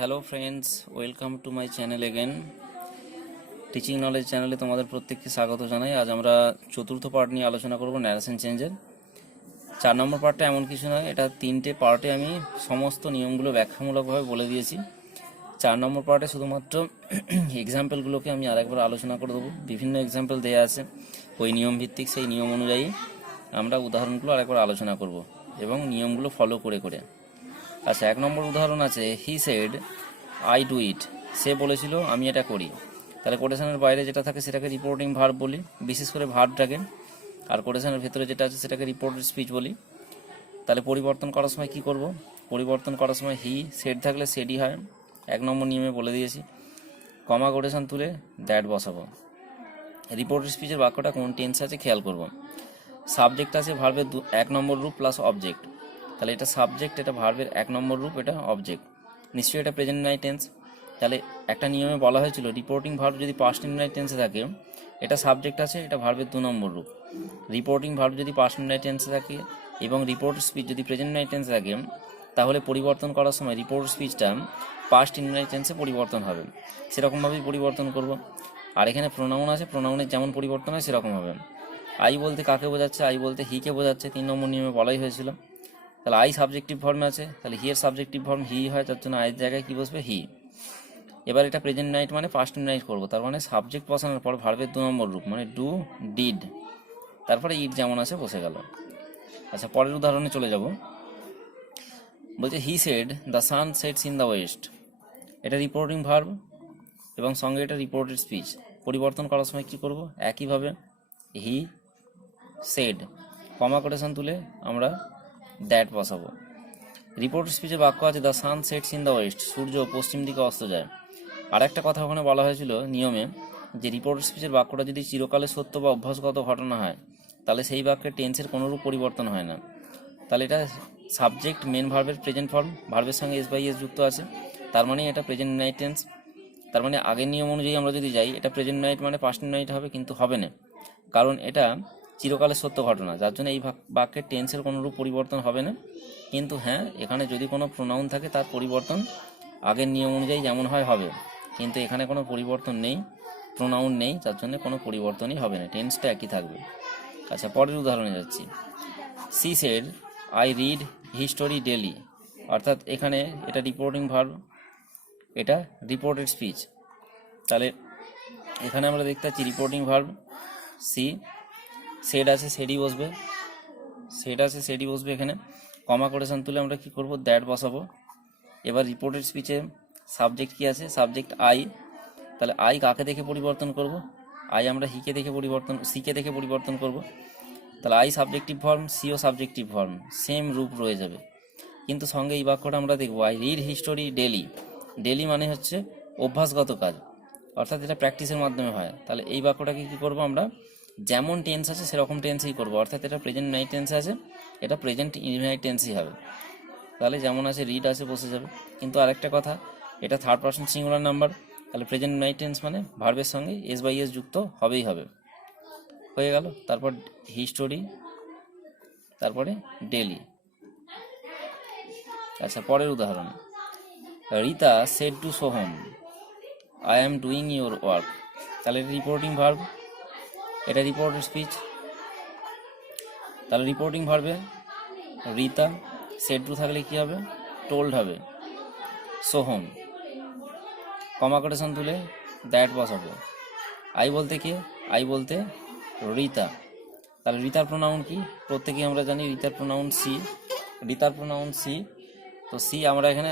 Hello friends, welcome to my channel again. Teaching knowledge চ্যানেলে তোমাদের প্রত্যেককে স্বাগত জানাই। আজ আমরা চতুর্থ পার্ট নিয়ে আলোচনা করব, ন্যারেশন চেঞ্জের। 4 নম্বর পার্টটা এমন কিছু নয়, এটা 3টে পার্টে আমি সমস্ত নিয়মগুলো ব্যাখ্যামূলকভাবে বলে দিয়েছি। 4 নম্বর পার্টে শুধুমাত্র এক্সাম্পলগুলোকে আমি আরেকবার আলোচনা করে দেবো। বিভিন্ন এক্সাম্পল দেওয়া আছে ওই নিয়ম ভিত্তিক, সেই নিয়ম অনুযায়ী আমরা উদাহরণগুলো আরেকবার আলোচনা করব এবং নিয়মগুলো ফলো করে করে। আচ্ছা, 1 নম্বর উদাহরণ আছে, he said I do it. সে বলেছিল আমি এটা করি। তাহলে কোটেশনের বাইরে যেটা থাকে সেটাকে রিপোর্টিং ভার্ব বলি, বিশেষ করে ভার্বটাকে। আর কোটেশনের ভেতরে যেটা আছে সেটাকে রিপোর্টেড স্পিচ বলি। তাহলে পরিবর্তন করার সময় কি করব? পরিবর্তন করার সময় হি সেড থাকলে সেডই হয়, 1 নম্বর নিয়মে বলে দিয়েছি। কমা কোটেশন তুলে দ্যাট বসাবো। রিপোর্টেড স্পিচের বাক্যটা কোন টেন্স আছে খেয়াল করব। সাবজেক্ট আছে ভার্বের 1 নম্বর রূপ প্লাস অবজেক্ট। তাহলে এটা সাবজেক্ট, এটা ভার্বের 1 নম্বর রূপ, এটা অবজেক্ট। নিশ্চয়ই এটা প্রেজেন্ট ইনডেফিনিট টেন্স। তাহলে একটা নিয়মে বলা হয়েছিল রিপোর্টিং ভার্ব যদি পাস্ট ইনডেফিনিট টেন্সে থাকে, এটা সাবজেক্ট আছে, এটা ভার্বের 2 নম্বর রূপ। রিপোর্টিং ভার্ব যদি পাস্ট ইনডেফিনিট টেন্সে থাকে এবং রিপোর্ট স্পিচ যদি প্রেজেন্ট ইনডেফিনিট টেন্সে থাকে, তাহলে পরিবর্তন করার সময় রিপোর্ট স্পিচটা পাস্ট ইনডেফিনিট টেন্সে পরিবর্তন হবে। সেরকমভাবেই পরিবর্তন করব। আর এখানে প্রোনাউন আছে, প্রোনাউনের যেমন পরিবর্তন হয় সেরকম হবে। আই বলতে কাকে বোঝাচ্ছে? আই বলতে হিকে বোঝাচ্ছে, 3 নম্বর নিয়মে বলাই হয়েছিল। তাহলে আই সাবজেক্টিভ ফর্মে আছে, তাহলে হি এর সাবজেক্টিভ ফর্ম হি হয়, তার জন্য আইয়ের জায়গায় কি বসবে? হি। এবার এটা প্রেজেন্ট নাইট মানে পাস্ট নাইট করবো, তার মানে সাবজেক্ট বসানোর পর ভার্বের 2 নম্বর রূপ মানে ডু, ডিড, তারপরে ইট যেমন আছে বসে গেল। আচ্ছা, পরের উদাহরণে চলে যাব। বলছে he said the sun sets in the West. এটা রিপোর্টিং ভার্ব এবং সঙ্গে এটা রিপোর্টেড স্পিচ। পরিবর্তন করার সময় কি করব? একইভাবে হি সেড কমা কোটেশন তুলে আমরা দ্যাট বসাবো। রিপোর্ট স্পিচে বাক্য আছে the sun sets in the west, সূর্য পশ্চিম দিকে অস্ত যায়। আর একটা কথা ওখানে বলা হয়েছিল নিয়মে, যে রিপোর্ট স্পিচের বাক্যটা যদি চিরকালে সত্য বা অভ্যাসগত ঘটনা হয়, তাহলে সেই বাক্যের টেন্সের কোনোরূপ পরিবর্তন হয় না। তাহলে এটা সাবজেক্ট মেন ভার্বের প্রেজেন্ট ফর্ম, ভার্বের সঙ্গে এস বাই এস যুক্ত আছে, তার মানে এটা প্রেজেন্ট ইনডেফিনিট টেন্স। তার মানে আগের নিয়ম অনুযায়ী আমরা যদি যাই, এটা প্রেজেন্ট ইনডেফিনিট মানে পাস্ট ইনডেফিনিট হবে, কিন্তু হবে না, কারণ এটা চিরকালের সত্য ঘটনা, যার জন্য এই বাক্যের টেন্সের কোনোরূপ পরিবর্তন হবে না। কিন্তু হ্যাঁ, এখানে যদি কোনো প্রোনাউন থাকে তার পরিবর্তন আগের নিয়ম অনুযায়ী যেমন হয় হবে, কিন্তু এখানে কোনো পরিবর্তন নেই, প্রোনাউন নেই, যার জন্য কোনো পরিবর্তনই হবে না, টেন্সটা একই থাকবে। আচ্ছা, পরের উদাহরণে যাচ্ছি। She said I read history daily. অর্থাৎ এখানে এটা রিপোর্টিং ভার্ব, এটা রিপোর্টেড স্পিচ। তাহলে এখানে আমরা দেখতে পাচ্ছি রিপোর্টিং ভার্ব সি, সেড আছে সেডই বসবে, সেড আছে সেডই বসবে। এখানে কমা কোটেশন তুলে আমরা কি করব? দ্যাট বসাবো। এবার রিপোর্টেড স্পিচে সাবজেক্ট কি আছে? Subject I. তাহলে আই কাকে দেখে পরিবর্তন করব? আই আমরা হিকে দেখে সিকে দেখে পরিবর্তন করব। তাহলে আই সাবজেক্টিভ ফর্ম, সিও সাবজেক্টিভ ফর্ম, সেম রূপ রয়ে যাবে। কিন্তু সঙ্গে এই বাক্যটা আমরা দেখব, I read history daily. Daily মানে হচ্ছে অভ্যাসগত কাজ, অর্থাৎ এটা প্র্যাকটিসের মাধ্যমে হয়। তাহলে এই বাক্যটাকে কী করব আমরা? যেমন টেন্স আছে সেরকম টেন্সেই করব, অর্থাৎ এটা প্রেজেন্ট ইনডেফিনিট টেন্স আছে, এটা প্রেজেন্ট ইনডেফিনিট টেন্সই হবে। তাহলে যেমন আছে রিড আছে বসে যাবে। কিন্তু আরেকটা কথা, এটা থার্ড পারসন সিঙ্গুলার নাম্বার, তাহলে প্রেজেন্ট ইনডেফিনিট টেন্স মানে ভার্বের সঙ্গে এস বাই এস যুক্ত হবেই হবে। হয়ে গেল। তারপর হিস্টোরি, তারপরে ডেলি। আচ্ছা, পরের উদাহরণ। Rita said to Soham I am doing your work. তাহলে রিপোর্টিং ভার্ব, এটা রিপোর্টেড স্পিচ। তাহলে রিপোর্টিং ভার্বে রীতা, সেড টু থাকলে কি হবে? টোল্ড হবে। সোহম কমা কোটেশন তুলে দ্যাট বসাবো। আই বলতে কে? আই বলতে রীতা। তাহলে রীতার প্রোনাউন কি? প্রত্যেকেই আমরা জানি রীতার প্রোনাউন সি, রীতার প্রোনাউন সি। তো সি আমরা এখানে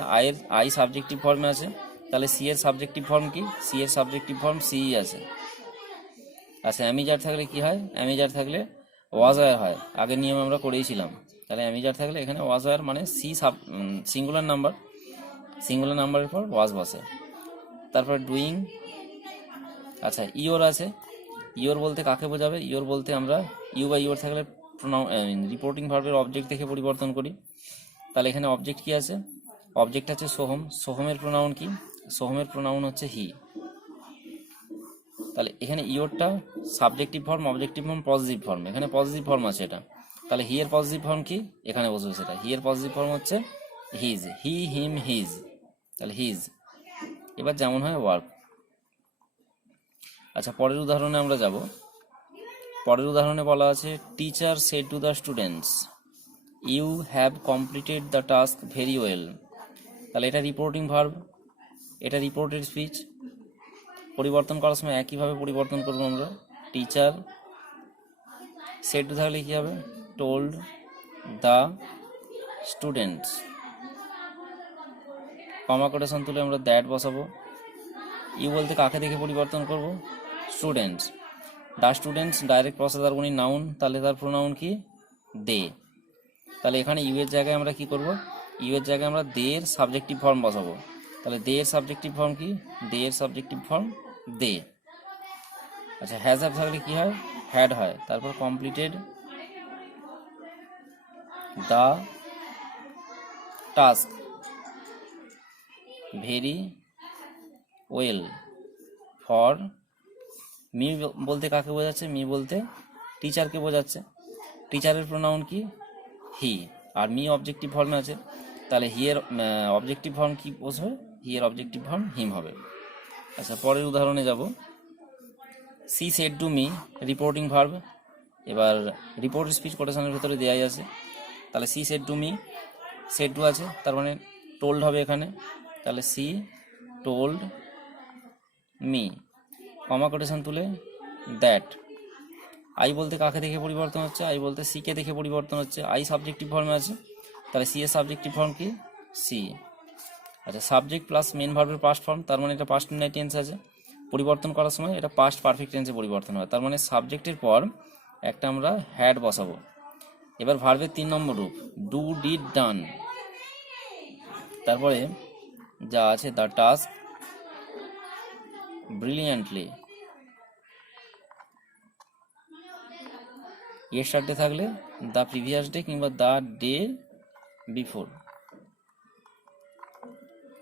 আই সাবজেক্টিভ ফর্মে আছে, তাহলে সি এর সাবজেক্টিভ ফর্ম কি? সি এর সাবজেক্টিভ ফর্ম সি আছে। আচ্ছা, অ্যামিজার থাকলে কি হয়? অ্যামিজার থাকলে ওয়াজওয়ার হয়, আগের নিয়ম আমরা করেইছিলাম। তাহলে অ্যামিজার থাকলে এখানে ওয়াজওয়ার মানে সি সিঙ্গুলার নাম্বার, সিঙ্গুলার নাম্বারের পর ওয়াজ বসে। তারপর ডুইং। আচ্ছা, ইওর আছে, ইওর বলতে কাকে বোঝাবে? ইওর বলতে আমরা ইউ বা ইওর থাকলে রিপোর্টিং ভার্বের অবজেক্ট থেকে পরিবর্তন করি। তাহলে এখানে অবজেক্ট কি আছে? অবজেক্ট আছে সোহম। সোহমের প্রোনাউন কি? সোহমের প্রোনাউন হচ্ছে হি। তাহলে এখানে ইওরটা subjective form, objective form, positive form, এখানে পজিটিভ ফর্ম আছে এটা। তাহলে হি এর পজিটিভ ফর্ম কি? এখানে বসবে সেটা। হি এর পজিটিভ ফর্ম হচ্ছে হিজ, হি, হিম, হিজ। তাহলে হিজ। এবার যেমন হয় ওয়ার্ক। আচ্ছা, পরের উদাহরণে আমরা যাব। পরের উদাহরণে বলা আছে teacher said to the students you have completed the task very well. তাহলে এটা রিপোর্টিং ভার্ব, এটা রিপোর্টেড স্পিচ। পরিবর্তন করার সময় একইভাবে পরিবর্তন করবো আমরা। টিচার সেড টু থাকলে কী হবে? Told the students. Comma quotation তুলে আমরা দ্যাট বসাবো। ইউ বলতে কাকে দেখে পরিবর্তন করব? Students. The students direct processor noun, তাহলে তার প্রোনাউন কি? দে। তাহলে এখানে ইউ এর জায়গায় আমরা কি করব? ইউ এর জায়গায় আমরা দে এর সাবজেক্টিভ ফর্ম বসাবো। তাহলে দে এর সাবজেক্টিভ ফর্ম কি? দে এর সাবজেক্টিভ ফর্ম দে। আচ্ছা, হ্যাজ হ্যাভ থাকলে কি হয়? হ্যাড হয়। তারপর completed the task very well for me বলতে কাকে বোঝাচ্ছে? মি বলতে টিচারকে বোঝাচ্ছে। টিচারের প্রোনাউন কি? হি। আর মি অবজেক্টিভ ফর্মে আছে, তাহলে হি এর অবজেক্টিভ ফর্ম কি বসবে? হি এর অবজেক্টিভ ফর্ম হিম হবে। আচ্ছা, পরের উদাহরণে যাব। She said to me reporting verb. এবার রিপোর্ট স্পিচ কোটেশনের ভেতরে দেওয়াই আছে। তাহলে she said to me, shed to আছে তার মানে টোল্ড হবে এখানে। তাহলে she told me, comma quotation তুলে দ্যাট। আই বলতে কাকে দেখে পরিবর্তন হচ্ছে? আই বলতে সিকে দেখে পরিবর্তন হচ্ছে। আই সাবজেক্টিভ ফর্মে আছে, তাহলে সি এর সাবজেক্টিভ ফর্ম কি? সি। আচ্ছা, সাবজেক্ট প্লাস মেন ভার্বের পাস্ট ফর্ম, তার মানে এটা পাস্ট ইনডেফিনিট টেন্স আছে। পরিবর্তন করার সময় এটা পাস্ট পারফেক্ট টেন্সে পরিবর্তন হয়, তার মানে সাবজেক্টের পর একটা আমরা হ্যাড বসাবো। এবার ভার্বের 3 নম্বর রূপ ডু, ডিড, ডান। তারপরে যা আছে দ্য টাস্ক ব্রিলিয়ান্টলি। ইয়েস্টারডে থাকলে দ্য প্রিভিয়াস ডে কিংবা দ্য ডে বিফোর।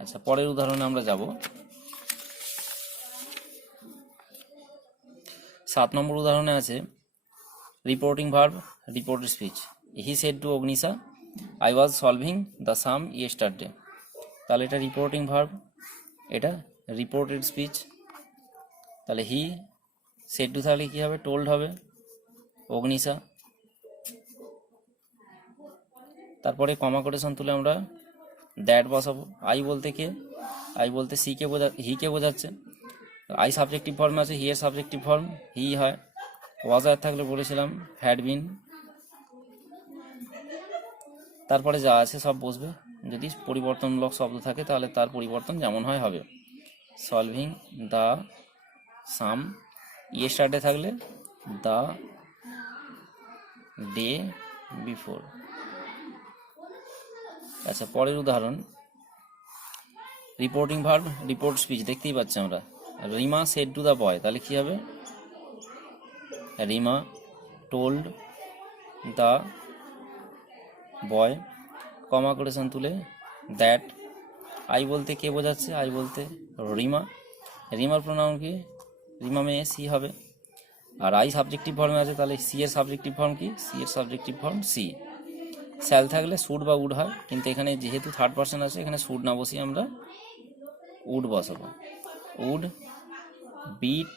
আচ্ছা, পরের উদাহরণে আমরা যাব। 7 নম্বর উদাহরণে আছে reporting verb, reported speech. He said to Agnisha I was solving the some yesterday. তাহলে এটা রিপোর্টিং ভার্ব, এটা রিপোর্টেড স্পিচ। তাহলে হি সেড টু থাকলে কী হবে? টোল্ড হবে অগ্নিশা। তারপরে কমা কোটেশন তুলে আমরা দ্যাট বসাবো। আই বলতে কে? আই বলতে সিকে হিকে বোঝাচ্ছে। আই সাবজেক্টিভ ফর্মে আছে, হি এর সাবজেক্টিভ ফর্ম হি হয়। ওয়াজ আর থাকলে বলেছিলাম হ্যাড বিন। তারপরে যা আছে সব বসবে। যদি পরিবর্তনমূলক শব্দ থাকে তাহলে তার পরিবর্তন যেমন হয় হবে। সলভিং দ্য সাম, ইয়েস্টারডে থাকলে দ্য ডে বিফোর। আচ্ছা, পরের উদাহরণ রিপোর্টিং ভার্ব, রিপোর্ট স্পিচ। দেখতেই পাচ্ছি আমরা Rima shed to the boy, তাহলে কী হবে? Rima told the boy, comma quotation তুলে দ্যাট। আই বলতে কে বোঝাচ্ছে? আই বলতে রিমা। রিমার প্রোনাউন কি? রিমা মেয়ে সি হবে। আর আই সাবজেক্টিভ ফর্মে আছে, তাহলে সি এর সাবজেক্টিভ ফর্ম কি? সি এর সাবজেক্টিভ ফর্ম সি। স্যাল থাকলে শুড বা উড হয়, কিন্তু এখানে যেহেতু থার্ড পার্সন আছে এখানে শুড না বসিয়ে আমরা উড বসাবো। Would bit.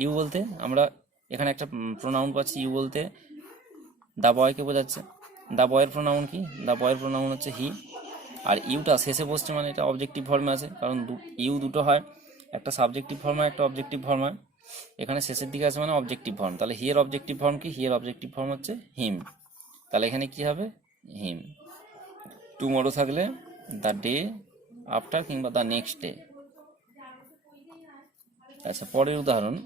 ইউ বলতে আমরা এখানে একটা প্রোনাউন পাচ্ছি, ইউ বলতে দ্য বয়কে বোঝাচ্ছে। দ্য বয়ের প্রোনাউন কি? দ্য বয়ের প্রোনাউন হচ্ছে হি। আর ইউটা শেষে বসছে মানে এটা অবজেক্টিভ ফর্মে আছে, কারণ ইউ দুটো হয়, একটা সাবজেক্টিভ ফর্ম হয়, একটা অবজেক্টিভ ফর্ম হয়। এখানে শেষের দিকে আছে মানে অবজেক্টিভ ফর্ম। তাহলে হিয়ের অবজেক্টিভ ফর্ম কি? হিয়ের অবজেক্টিভ ফর্ম হচ্ছে হিম। তাহলে এখানে কি হবে? হিম। টুমরো থাকলে দ্য ডে আফটার কিংবা দ্য নেক্সট ডে। আচ্ছা, পরের উদাহরণ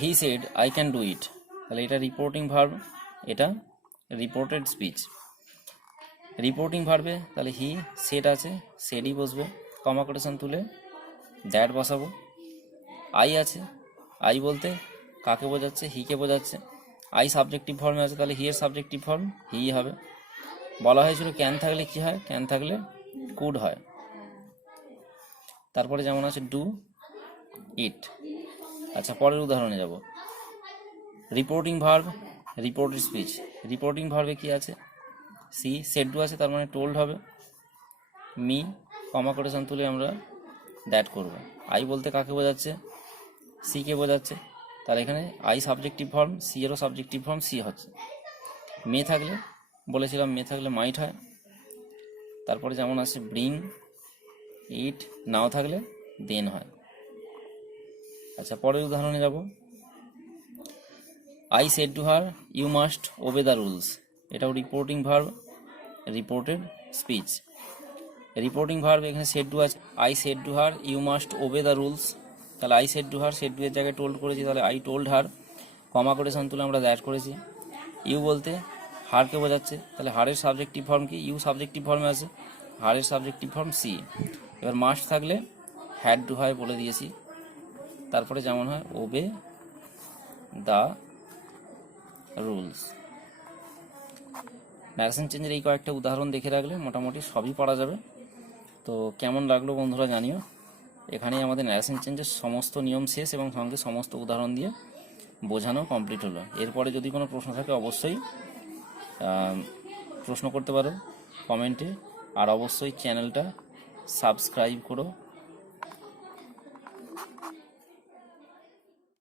হি said I can do it. তাহলে এটা রিপোর্টিং ভার্ব, এটা রিপোর্টেড স্পিচ। রিপোর্টিং ভার্বে তাহলে হি সেড আছে, সেডই বসবে। কমা কোটেশন তুলে দ্যাট বসাবো। আই আছে, আই বলতে কাকে বোঝাচ্ছে? হিকে বোঝাচ্ছে। আই সাবজেক্টিভ ফর্মে আছে, তাহলে হি এর সাবজেক্টিভ ফর্ম হি হবে। বলা হয়েছিল ক্যান থাকলে কি হয়? ক্যান থাকলে কুড হয়। তারপরে যেমন আছে ডু ইট। আচ্ছা, পরের উদাহরণে যাব। Reporting verb, reported speech. Reporting ভার্বে কি আছে? সি সেড টু আছে, তার মানে টোল্ড হবে। মি কমা কোটেশন তুলে আমরা দ্যাট করব। আই বলতে কাকে বোঝাচ্ছে? সি কে বোঝাচ্ছে। তাহলে এখানে আই সাবজেক্টিভ ফর্ম, সি এরও সাবজেক্টিভ ফর্ম সি হচ্ছে। মে থাকলে বলেছিলাম, মে থাকলে মাইট হয়। তারপরে যেমন আছে ব্রিং, ইট, নাও থাকলে দেন হয়। আচ্ছা, পরের উদাহরণে যাব। I said to her you must obey the rules. এটাও reporting verb, reported speech. Reporting verb এখানে সেড টু আছে। I said to her you must obey the rules. তাহলে I said to her, said to এর জায়গায় told করেছি, তাহলে I told her. Comma quotation তুলে আমরা দ্যাট করেছি। ইউ বলতে হারকে বোঝাচ্ছে, তাহলে হারের সাবজেক্টিভ ফর্ম কি? ইউ সাবজেক্টিভ ফর্মে আছে, হারের সাবজেক্টিভ ফর্ম সি। এবার মাস্ট থাকলে হ্যাড টু হয় বলে দিয়েছি। তারপরে যেমন হয় ওবে দ্য রুলস। ন্যারেশন চেঞ্জের এই কয়েকটা উদাহরণ দেখে রাখলে মোটামুটি সবই পড়া যাবে। তো কেমন লাগলো বন্ধুরা জানিও। এখানেই আমাদের ন্যারেশন চেঞ্জের সমস্ত নিয়ম শেষ এবং সঙ্গে সমস্ত উদাহরণ দিয়ে বোঝানো কমপ্লিট হলো। এরপরে যদি কোনো প্রশ্ন থাকে অবশ্যই প্রশ্ন করতে পারো কমেন্টে। আর অবশ্যই চ্যানেলটা সাবস্ক্রাইব করো।